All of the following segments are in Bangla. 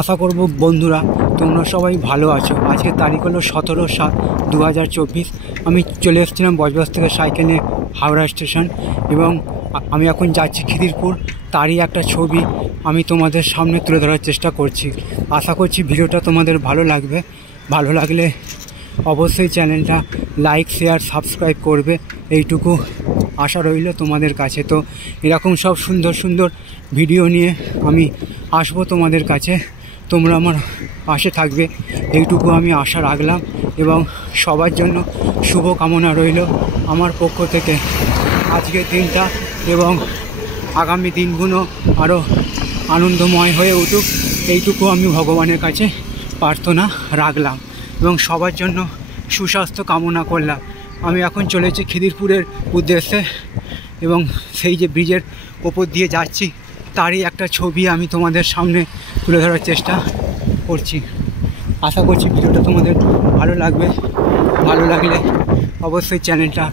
আশা করব বন্ধুরা তোমরা সবাই ভালো আছো। আজকের তারিখ হলো 17/7/2024। আমি চলে এসেছিলাম বজবজ থেকে সাইকেল নিয়ে হাওড়া স্টেশন এবং আমি এখন যাচ্ছি খিদিরপুর। তারই একটা ছবি আমি তোমাদের সামনে তুলে ধরার চেষ্টা করছি। আশা করছি ভিডিওটা তোমাদের ভালো লাগবে। ভালো লাগলে অবশ্যই চ্যানেলটা লাইক শেয়ার সাবস্ক্রাইব করবে, এইটুকু আশা রইল তোমাদের কাছে। তো এরকম সব সুন্দর সুন্দর ভিডিও নিয়ে আমি আসবো তোমাদের কাছে, তোমরা আমার পাশে থাকবে এইটুকু আমি আশা রাখলাম এবং সবার জন্য শুভ কামনা রইল আমার পক্ষ থেকে। আজকের দিনটা এবং আগামী দিনগুলো আরও আনন্দময় হয়ে উঠুক, এইটুকু আমি ভগবানের কাছে প্রার্থনা রাখলাম এবং সবার জন্য সুস্বাস্থ্য কামনা করলাম। আমি এখন চলেছি খিদিরপুরের উদ্দেশ্যে এবং সেই যে ব্রিজের ওপর দিয়ে যাচ্ছি তারই একটা ছবি আমি তোমাদের সামনে তুলে ধরার চেষ্টা করছি। আশা করছি ভিডিওটা তোমাদের ভালো লাগবে। ভালো লাগলে অবশ্যই চ্যানেলটা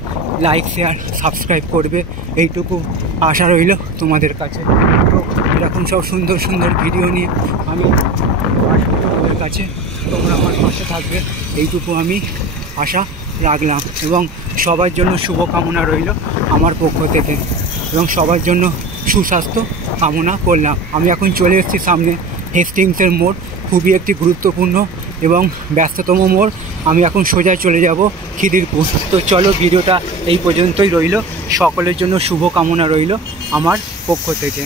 লাইক শেয়ার সাবস্ক্রাইব করবে, এইটুকু আশা রইল তোমাদের কাছে। তো এরকম সব সুন্দর সুন্দর ভিডিও নিয়ে আমি আসবো তোমাদের কাছে, তোমরা আমার পাশে থাকবে এইটুকু আমি আশা রাখলাম এবং সবার জন্য শুভকামনা রইল আমার পক্ষ থেকে এবং সবার জন্য সুস্বাস্থ্য কামনা করলাম। আমি এখন চলে এসেছি সামনে হেস্টিংসের মোড়, খুবই একটি গুরুত্বপূর্ণ এবং ব্যস্ততম মোড়। আমি এখন সোজা চলে যাব খিদিরপুর। তো চলো, ভিডিওটা এই পর্যন্তই রইল। সকলের জন্য শুভ কামনা রইল আমার পক্ষ থেকে।